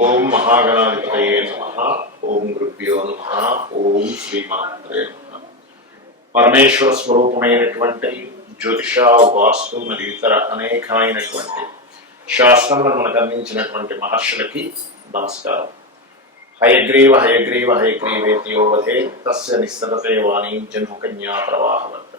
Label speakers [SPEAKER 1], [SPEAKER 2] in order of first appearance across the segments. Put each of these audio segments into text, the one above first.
[SPEAKER 1] ఓం మహాగణాధిపతయే నమ. ఓం గురుభ్యో నమ. ఓం శ్రీమాత్రే నమ. పరమేశ్వర స్వరూపమైనటువంటి జ్యోతిష వాస్తు మరియు ఇతర అనేకమైనటువంటి శాస్త్రంలో మనకు అందించినటువంటి మహర్షులకి నమస్కారం. హయగ్రీవ హయగ్రీవ హయగ్రీవేతయోవధే తస్య నిస్సరతే వాణీ జన్మకన్యా ప్రవాహవత్.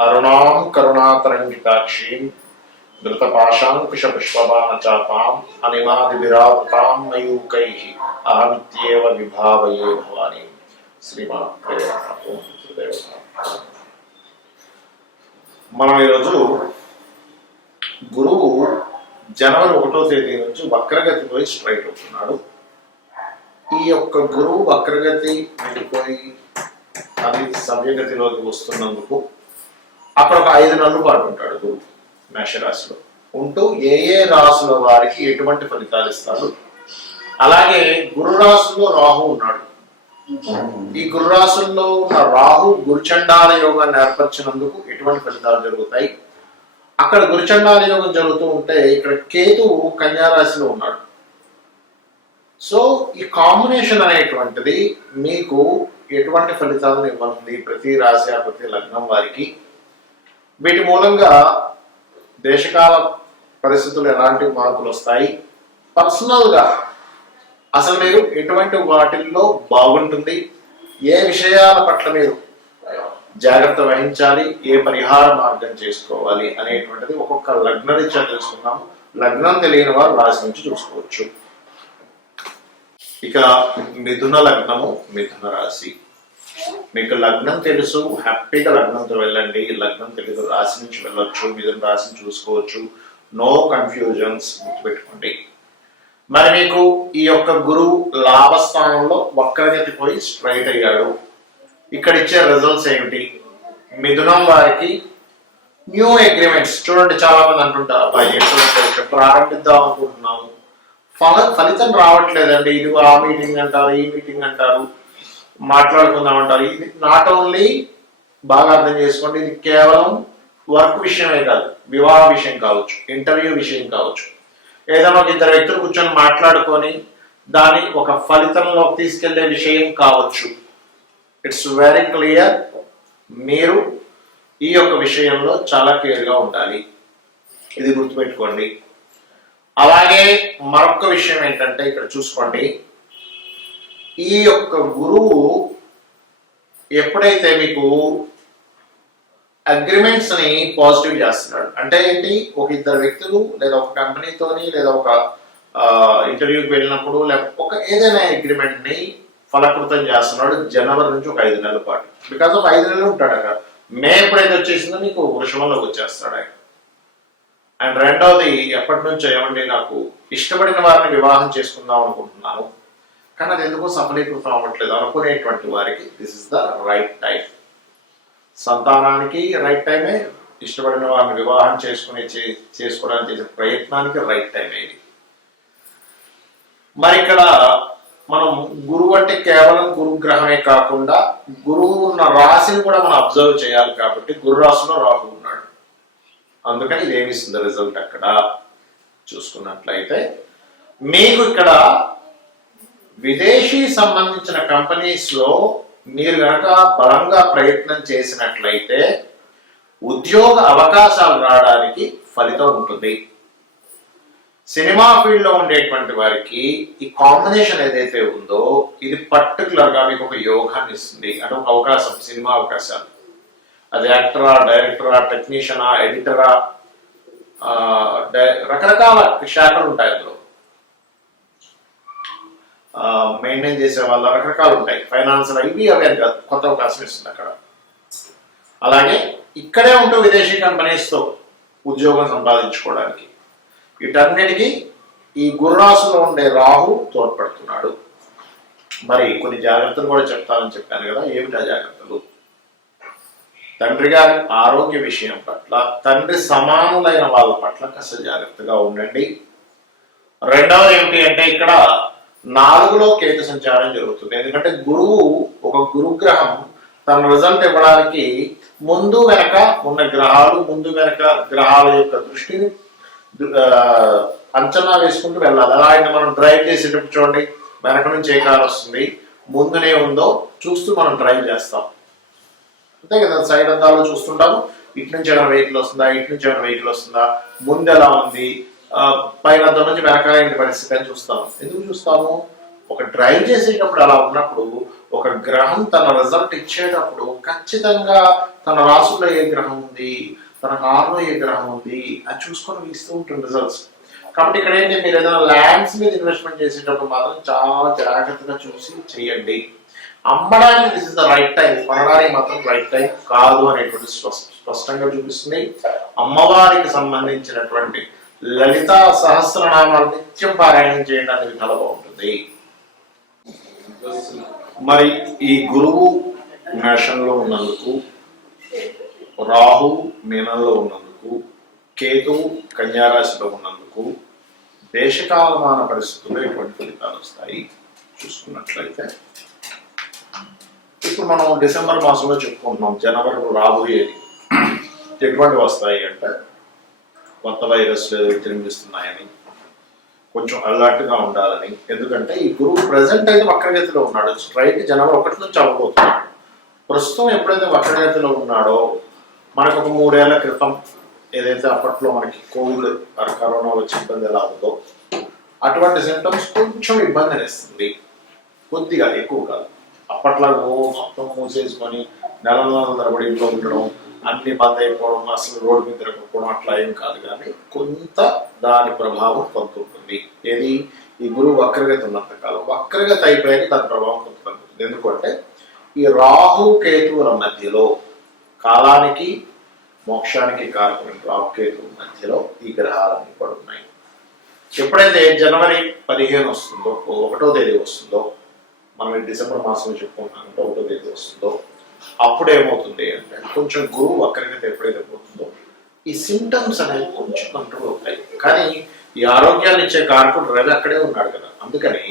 [SPEAKER 1] అరుణాం కరుణాతరంగితాక్షీం ధృతపాశాంకుశ పుష్పబాణచాపాం అనిమాదివిరావృతాం మయూకైః అహమిత్యేవ విభావయే భవాని శ్రీమాత్రే మనం ఈరోజు గురువు జనవరి ఒకటో తేదీ నుంచి వక్రగతి పోయి స్ట్రైట్ అవుతున్నాడు. ఈ యొక్క గురువు వక్రగతి వెళ్ళిపోయి అది సవ్యగతిలోకి వస్తున్నందుకు అక్కడ ఒక ఐదు నెలల పాటు ఉంటాడు గురువు. మేషరాశిలో. ఉంటూ ఏ ఏ రాశుల వారికి ఎటువంటి ఫలితాలు ఇస్తారు అలాగే గురు రాశుల్లో రాహు ఉన్నాడు. ఈ గురు రాశుల్లో ఉన్న రాహు గురుచండాల యోగాన్ని ఏర్పరిచినందుకు ఎటువంటి ఫలితాలు జరుగుతాయి? అక్కడ గురుచండాల యోగం జరుగుతూ ఉంటే ఇక్కడ కేతువు కన్యారాశిలో ఉన్నాడు. సో ఈ కాంబినేషన్ అనేటువంటిది మీకు ఎటువంటి ఫలితాలను ఇవ్వనుంది? ప్రతి రాశి ప్రతి లగ్నం వారికి. వీటి మూలంగా దేశకాల పరిస్థితులు ఎలాంటి మార్పులు వస్తాయి? పర్సనల్గా అసలు మీరు ఎటువంటి వాటిల్లో బాగుంటుంది? ఏ విషయాల పట్ల మీరు జాగ్రత్త వహించాలి? ఏ పరిహార మార్గం చేసుకోవాలి? అనేటువంటిది ఒక్కొక్క లగ్న రీత్యా తెలుసుకుందాం లగ్నం తెలియని వారు రాశి నుంచి చూసుకోవచ్చు. ఇక మిథున లగ్నము మిథున రాశి. మీకు లగ్నం తెలుసు హ్యాపీగా లగ్నంతో వెళ్ళండి. లగ్నం తెలుసు రాశి నుంచి వెళ్ళొచ్చు మిథున రాశిని చూసుకోవచ్చు. నో కన్ఫ్యూజన్స్ గుర్తుపెట్టుకోండి. మరి మీకు ఈ యొక్క గురువు లాభస్థానంలో వక్రగతి పోయి స్ట్రైట్ అయ్యాడు. ఇక్కడ ఇచ్చే రిజల్ట్స్ ఏమిటి? మిథునం వారికి న్యూ అగ్రిమెంట్స్ చూడండి చాలా మంది అంటుంటారు అబ్బాయి ప్రారంభిద్దాం అనుకుంటున్నాము. ఫల ఫలితం రావట్లేదండి. ఇది ఆ మీటింగ్ అంటారు ఈ మీటింగ్ అంటారు. మాట్లాడుకుందాం అంటారు ఇది నాట్ ఓన్లీ బాగా అర్థం చేసుకోండి ఇది కేవలం వర్క్ విషయమే కాదు వివాహ విషయం కావచ్చు ఇంటర్వ్యూ విషయం కావచ్చు. ఏదైనా ఒక ఇద్దరు వ్యక్తులు కూర్చొని మాట్లాడుకొని దాన్ని ఒక ఫలితంలోకి తీసుకెళ్ళే విషయం కావచ్చు. ఇట్స్ వెరీ క్లియర్ మీరు ఈ యొక్క విషయంలో చాలా క్లియర్గా ఉండాలి. ఇది గుర్తుపెట్టుకోండి. అలాగే మరొక విషయం ఏంటంటే ఇక్కడ చూసుకోండి. ఈ యొక్క గురువు ఎప్పుడైతే మీకు అగ్రిమెంట్స్ని పాజిటివ్ చేస్తున్నాడు? అంటే ఏంటి? ఒక ఇద్దరు వ్యక్తులు లేదా ఒక కంపెనీతోని లేదా ఒక ఇంటర్వ్యూకి వెళ్ళినప్పుడు లేకపోతే ఒక ఏదైనా అగ్రిమెంట్ని ఫలకృతం చేస్తున్నాడు జనవరి నుంచి ఒక ఐదు నెలల పాటు. బికాస్ ఆఫ్ ఐదు నెలలు ఉంటాడు అక్కడ. మే ఎప్పుడైతే వచ్చేసిందో నీకు వృషభంలోకి వచ్చేస్తాడు ఆయన. అండ్ రెండవది ఎప్పటి నుంచో ఏమండి నాకు ఇష్టపడిన వారిని వివాహం చేసుకుందాం అనుకుంటున్నాను. కానీ అది ఎందుకో సఫలీకృతం అవ్వట్లేదు అనుకునేటువంటి వారికి this is the right time సంతానానికి రైట్ టైమే ఇష్టపడిన వారిని వివాహం చేసుకునే చే- చేసుకోవడానికి చేసే ప్రయత్నానికి రైట్ టైం ఇది. మరి ఇక్కడ మనం గురువు అంటే కేవలం గురుగ్రహమే కాకుండా గురువు ఉన్న రాశిని కూడా మనం అబ్జర్వ్ చేయాలి కాబట్టి గురు రాశిలో రాహు ఉన్నాడు. అందుకని ఇదేమిస్తుంది రిజల్ట్ అక్కడ చూసుకున్నట్లయితే మీకు ఇక్కడ విదేశీ సంబంధించిన కంపెనీస్లో మీరు గనక బలంగా ప్రయత్నం చేసినట్లయితే ఉద్యోగ అవకాశాలు రావడానికి ఫలితం ఉంటుంది. సినిమా ఫీల్డ్లో ఉండేటువంటి వారికి ఈ కాంబినేషన్ ఏదైతే ఉందో ఇది పర్టికులర్గా మీకు ఒక యోగాన్ని ఇస్తుంది అంటే ఒక అవకాశం సినిమా అవకాశాలు. అది యాక్టరా డైరెక్టరా టెక్నీషియనా ఎడిటరా డై- రకరకాల శాఖలు ఉంటాయి అందులో. మెయింటైన్ చేసే వాళ్ళ రకరకాలు ఉంటాయి. ఫైనాన్స్ ఇవి అవి అని కాదు. కొత్త అవకాశం ఇస్తుంది అక్కడ. అలాగే ఇక్కడే ఉంటూ విదేశీ కంపెనీస్తో ఉద్యోగం సంపాదించుకోవడానికి. వీటన్నిటికీ ఈ గుర్రాసులో ఉండే రాహు తోడ్పడుతున్నాడు. మరి కొన్ని జాగ్రత్తలు కూడా చెప్తానని చెప్పాను కదా ఏమిటా జాగ్రత్తలు? తండ్రి గారి ఆరోగ్య విషయం పట్ల తండ్రి సమానులైన వాళ్ళ పట్ల కాస్త జాగ్రత్తగా ఉండండి. రెండవది ఏమిటి అంటే ఇక్కడ నాలుగులో కేతు సంచారం జరుగుతుంది. ఎందుకంటే గురువు ఒక గురుగ్రహం తన రిజల్ట్ ఇవ్వడానికి ముందు వెనక ఉన్న గ్రహాలు ముందు వెనక గ్రహాల యొక్క దృష్టిని అంచనా వేసుకుంటూ వెళ్ళాలి. అలా ఆయన మనం డ్రైవ్ చేసేటప్పుడు చూడండి వెనక నుంచి ఏ కారు వస్తుంది ముందునే ఉందో చూస్తూ మనం డ్రైవ్ చేస్తాం. అంతే కదా సైడ్ అద్దాలు చూస్తుంటాము. ఇటు నుంచి ఏమైనా వెహికల్ వస్తుందా ఇటు నుంచి ఏమైనా వెహికల్ వస్తుందా ముందు ఎలా ఉంది పైన నుంచి వెనక పరిస్థితి అని చూస్తాము ఎందుకు చూస్తాము? ఒక డ్రైవ్ చేసేటప్పుడు అలా ఉన్నప్పుడు ఒక గ్రహం తన రిజల్ట్ ఇచ్చేటప్పుడు ఖచ్చితంగా తన రాసులో ఏ గ్రహం ఉంది తన కారులో ఏ గ్రహం ఉంది అది చూసుకొని ఇస్తూ ఉంటుంది రిజల్ట్స్ కాబట్టి ఇక్కడ ఏంటి మీరు ఏదైనా ల్యాండ్స్ మీద ఇన్వెస్ట్మెంట్ చేసేటప్పుడు మాత్రం చాలా జాగ్రత్తగా చూసి చేయండి. అమ్మడానికి this is the right time కొనడానికి మాత్రం రైట్ టైం కాదు అనేటువంటి స్పష్ట- స్పష్టంగా చూపిస్తుంది అమ్మవారికి సంబంధించినటువంటి లలిత సహస్రనామాలు నిత్యం పారాయణం చేయడానికి చాలా బాగుంటుంది. మరి ఈ గురువు మేషంలో ఉన్నందుకు రాహు మీనంలో ఉన్నందుకు కేతువు కన్యారాశిలో ఉన్నందుకు దేశకాలమాన పరిస్థితుల్లో ఎటువంటి ఫలితాలు వస్తాయి? చూసుకున్నట్లయితే ఇప్పుడు మనం డిసెంబర్ మాసంలో చెప్పుకుంటున్నాం జనవరిలో రాబోయేది ఎటువంటి వస్తాయి అంటే కొత్త వైరస్లు విజృంభిస్తున్నాయని కొంచెం అలర్ట్గా ఉండాలని. ఎందుకంటే ఈ గురువు ప్రజెంట్ అయితే వక్రగతిలో ఉన్నాడు. స్ట్రైట్ జనవరి ఒకటి నుంచి అవ్వబోతున్నాడు. ప్రస్తుతం ఎప్పుడైతే వక్రగతిలో ఉన్నాడో మనకు ఒక మూడేళ్ళ క్రితం ఏదైతే అప్పట్లో మనకి కోవిడ్ కరోనా వచ్చి ఇబ్బంది ఎలా ఉందో అటువంటి సిమ్టమ్స్ కొంచెం ఇబ్బంది అనిస్తుంది కొద్దిగా ఎక్కువ కాదు. అప్పట్లో ఓ మొత్తం మూసేసుకొని నెల నెలల తరబడి ఇంట్లో ఉండడం అన్ని బంద్ అయిపోవడం అసలు రోడ్డు మీద తిరగకపోవడం అట్లా ఏం కాదు కానీ కొంత దాని ప్రభావం కొంత ఉంటుంది. ఏది? ఈ గురువు వక్రగతి ఉన్నంత కాలం. వక్రగతి అయిపోయాక దాని ప్రభావం కొంత తగ్గుతుంది ఎందుకంటే ఈ రాహు కేతువుల మధ్యలో కాలానికి మోక్షానికి కారణమైన రాహు కేతువుల మధ్యలో ఈ గ్రహాలన్నీ కూడా ఉన్నాయి. ఎప్పుడైతే జనవరి పదిహేను వస్తుందో ఒకటో తేదీ వస్తుందో మనం ఈ డిసెంబర్ మాసంలో చెప్పుకుంటున్నాం అంటే ఒకటో తేదీ వస్తుందో అప్పుడు ఏమవుతుంది అంటే కొంచెం గురువు వక్రగతి ఎప్పుడైతే పోతుందో ఈ సిమ్టమ్స్ అనేవి కొంచెం కంట్రోల్ అవుతాయి. కానీ ఈ ఆరోగ్యాన్ని ఇచ్చే కారకుడు రవి అక్కడే ఉన్నాడు కదా. అందుకని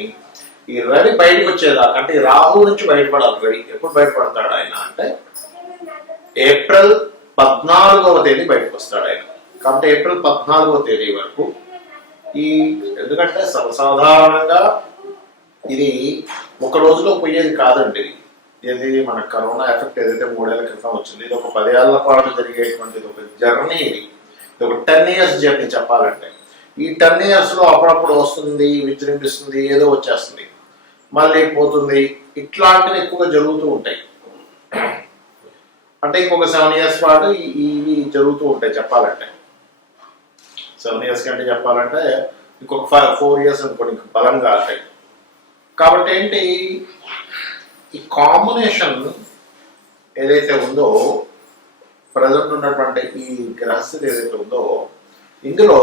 [SPEAKER 1] ఈ రవి బయటకు వచ్చేదాకా అంటే ఈ రాహు నుంచి బయటపడాలి రవి. ఎప్పుడు బయటపడతాడు ఆయన అంటే ఏప్రిల్ పద్నాలుగవ తేదీ బయటకు వస్తాడు ఆయన. కాబట్టి ఏప్రిల్ పద్నాలుగవ తేదీ వరకు ఈ ఎందుకంటే సర్వసాధారణంగా ఇది ఒక రోజులో పోయేది కాదండి. ఇది మన కరోనా ఎఫెక్ట్ ఏదైతే మూడేళ్ళ క్రితం వచ్చింది ఇది ఒక పదేళ్ళ పాటు జరిగేటువంటిది ఒక జర్నీ ఇది. ఇది ఒక టెన్ ఇయర్స్ జర్నీ చెప్పాలంటే. ఈ టెన్ ఇయర్స్లో అప్పుడప్పుడు వస్తుంది విజృంభిస్తుంది ఏదో వచ్చేస్తుంది. మళ్ళీ పోతుంది. ఇట్లాంటివి ఎక్కువగా జరుగుతూ ఉంటాయి. అంటే ఇంకొక సెవెన్ ఇయర్స్ పాటు ఇవి జరుగుతూ ఉంటాయి చెప్పాలంటే. సెవెన్ ఇయర్స్ కంటే చెప్పాలంటే ఇంకొక ఫైవ్ ఫోర్ ఇయర్స్ అనుకోండి ఇంకా బలంగా ఉంటాయి కాబట్టి ఏంటి? ఈ కాంబినేషన్ ఏదైతే ఉందో ప్రజెంట్ ఉన్నటువంటి ఈ గ్రహస్థితి ఏదైతే ఉందో ఇందులో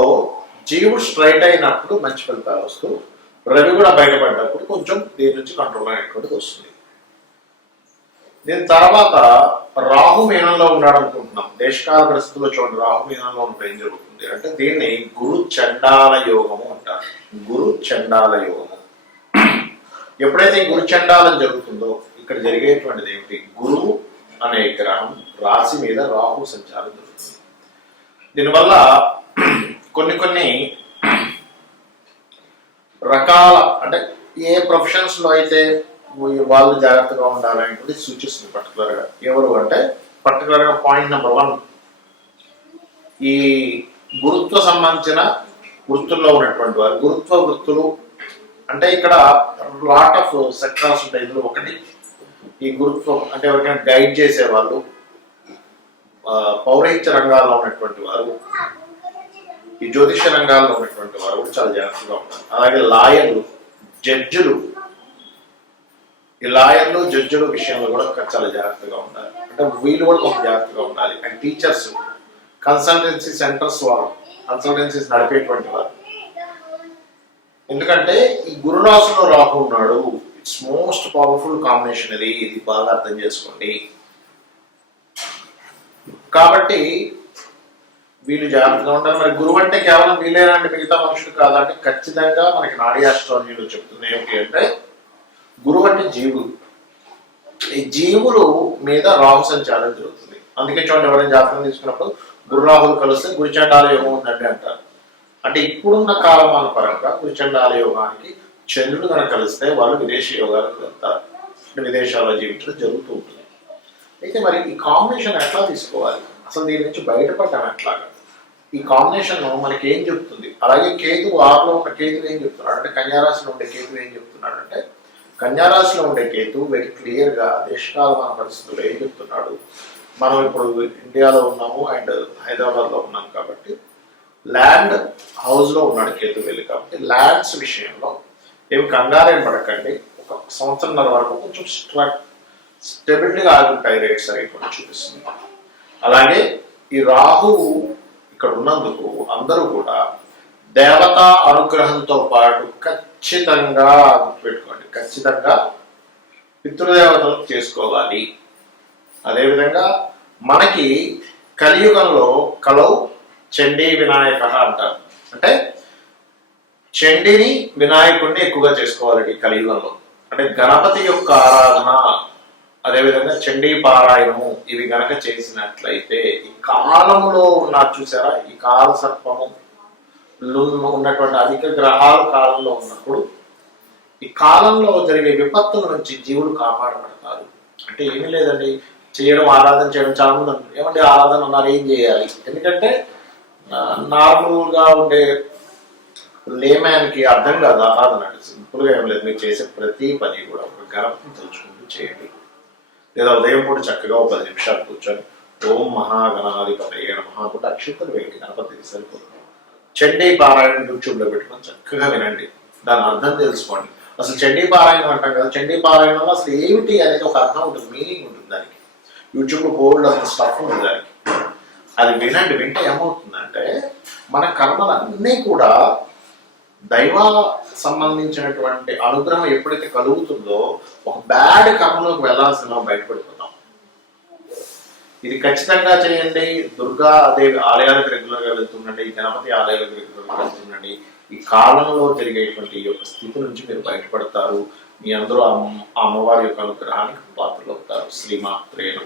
[SPEAKER 1] జీవుడు స్ట్రైట్ అయినప్పుడు మంచి ఫలితాలు వస్తూ రవి కూడా బయటపడ్డప్పుడు కొంచెం దీని నుంచి కంట్రోల్ అనేటువంటిది వస్తుంది. దీని తర్వాత రాహు మీనంలో ఉన్నాడు అనుకుంటున్నాం. దేశకాల పరిస్థితుల్లో చూడండి రాహు మీనంలో ఉంటే ఏం జరుగుతుంది అంటే దీన్ని గురు చండాల యోగము అంటారు. గురు చండాల యోగము. ఎప్పుడైతే ఈ జరుగుతుందో ఇక్కడ జరిగేటువంటిది ఏమిటి? గురువు అనే గ్రహం రాశి మీద రాహు సంచారం జరుగుతుంది. దీనివల్ల కొన్ని కొన్ని రకాల అంటే ఏ ప్రొఫెషన్స్లో అయితే వాళ్ళు జాగ్రత్తగా ఉండాలనేటువంటి సూచిస్తుంది పర్టికులర్గా. ఎవరు అంటే పర్టికులర్గా పాయింట్ నెంబర్ వన్ ఈ గురుత్వ సంబంధించిన వృత్తుల్లో ఉన్నటువంటి వారు గురుత్వ వృత్తులు అంటే ఇక్కడ లాట్ ఆఫ్ సెక్టార్స్ ఉంటాయి. ఇందులో ఒకటి ఈ గురుత్వం అంటే ఎవరికైనా గైడ్ చేసే వాళ్ళు పౌరహిత్య రంగాల్లో ఉన్నటువంటి వారు ఈ జ్యోతిష రంగాల్లో ఉన్నటువంటి వారు కూడా చాలా జాగ్రత్తగా ఉంటారు. అలాగే లాయర్లు జడ్జిలు ఈ లాయర్లు జడ్జిల విషయంలో కూడా చాలా జాగ్రత్తగా ఉండాలి. అంటే వీళ్ళు కూడా కొంచెం జాగ్రత్తగా ఉండాలి. అండ్ టీచర్స్ కన్సల్టెన్సీ సెంటర్స్ వారు కన్సల్టెన్సీస్ నడిపేటువంటి వారు. ఎందుకంటే ఈ గురునాసులో రాహు ఉన్నాడు ఇట్స్ మోస్ట్ పవర్ఫుల్ కాంబినేషన్ ఇది ఇది బాగా అర్థం చేసుకోండి. కాబట్టి వీళ్ళు జాగ్రత్తగా ఉండాలి. మరి గురువు అంటే కేవలం వీళ్ళేనా మిగతా మనుషులు కాదంటే ఖచ్చితంగా మనకి నాడీ ఆస్ట్రాలజీలో చెప్తుంది ఏమిటి అంటే గురువు అంటే జీవులు. ఈ జీవులు మీద రాహు సంచారం జరుగుతుంది. అందుకే చూడండి ఎవరైనా జాతకం తీసుకున్నప్పుడు గురు రాహులు కలిస్తే గురిచండాల ఏమో ఉందండి అంటారు. అంటే ఇప్పుడున్న కాలమాన పరంగా కుచండాల యోగానికి చంద్రుడు కనుక కలిస్తే వాళ్ళు విదేశీ యోగాలకు వెళ్తారు. అంటే విదేశాల్లో జీవించడం జరుగుతూ ఉంటుంది. అయితే మరి ఈ కాంబినేషన్ ఎట్లా తీసుకోవాలి? అసలు దీని నుంచి బయటపడ్డాం ఎట్లాగా ఈ కాంబినేషన్ మనకి ఏం చెప్తుంది? అలాగే కేతు ఆరులో ఉన్న కేతు ఏం చెప్తున్నాడు? అంటే కన్యారాశిలో ఉండే కేతు ఏం చెప్తున్నాడు అంటే కన్యారాశిలో ఉండే కేతు వెరీ క్లియర్గా దేశకాలమాన పరిస్థితుల్లో ఏం చెప్తున్నాడు? మనం ఇప్పుడు ఇండియాలో ఉన్నాము అండ్ హైదరాబాద్లో ఉన్నాం కాబట్టి ల్యాండ్ హౌస్లో ఉన్నాడు కేతు వెళ్ళి కాబట్టి ల్యాండ్స్ విషయంలో ఏమి కంగారేం పడకండి. ఒక సంవత్సరంన్నర వరకు కొంచెం స్ట్రక్ స్టెబిలిటీగా ఆగుంటాయి రేట్స్ అవి కూడా చూపిస్తుంది. అలాగే ఈ రాహువు ఇక్కడ ఉన్నందుకు అందరూ కూడా దేవతా అనుగ్రహంతో పాటు ఖచ్చితంగా గుర్తుపెట్టుకోండి. ఖచ్చితంగా పితృదేవతలు చేసుకోవాలి. అదేవిధంగా మనకి కలియుగంలో కలవు చండీ వినాయక అంటారు. అంటే చండిని వినాయకుడిని ఎక్కువగా చేసుకోవాలండి కలియుగంలో. అంటే గణపతి యొక్క ఆరాధన అదేవిధంగా చండీ పారాయణము ఇవి గనక చేసినట్లయితే ఈ కాలంలో ఉన్న చూసారా ఈ కాల సర్పము ఉన్నటువంటి అధిక గ్రహాలు కాలంలో ఉన్నప్పుడు ఈ కాలంలో జరిగే విపత్తుల నుంచి జీవులు కాపాడబడతారు. అంటే ఏమీ లేదండి చేయడం ఆరాధన చేయడం చాలా మంది ఏమంటే ఆరాధన అన్నారు ఏం చేయాలి? ఎందుకంటే నార్మల్గా ఉండే లేమ్యాన్కి అర్థం కాదు ఆరాధన అంటే సింపుల్ ఏం లేదు. మీరు చేసే ప్రతి పని కూడా ఒక గర్భం తలుచుకుంటూ చేయండి. లేదా ఉదయం పూట చక్కగా ఒక పది నిమిషాలు కూర్చొని ఓం మహాగణాధిపతయ నమః కూడా అక్షింతలు వేయండి. గణపతికి సరిపోతుంది. చండీ పారాయణ యూట్యూబ్లో పెట్టుకొని చక్కగా వినండి. దాని అర్థం తెలుసుకోండి. అసలు చండీ పారాయణం అంటాం కదా చండీ పారాయణంలో అసలు ఏమిటి అనేది ఒక అర్థం ఉంటుంది మీనింగ్ ఉంటుంది దానికి. యూట్యూబ్ గోల్డ్ అసలు అంత స్టఫ్ ఉంటుంది దానికి. అది వినండి వింటే ఏమవుతుందంటే మన కర్మలన్నీ కూడా దైవ సంబంధించినటువంటి అనుగ్రహం ఎప్పుడైతే కలుగుతుందో ఒక బ్యాడ్ కర్మలోకి వెళ్ళాల్సిన బయటపడిపోతాం. ఇది ఖచ్చితంగా చేయండి. దుర్గా దేవి ఆలయాలకు రెగ్యులర్గా వెళ్తుండండి గణపతి ఆలయాలకు రెగ్యులర్గా వెళ్తుండండి. ఈ కాలంలో జరిగేటువంటి ఈ యొక్క స్థితి నుంచి మీరు బయటపడతారు. మీ అందరూ అమ్మ- అమ్మవారి యొక్క అనుగ్రహానికి పాత్రలు అవుతారు. శ్రీమాత్రేణ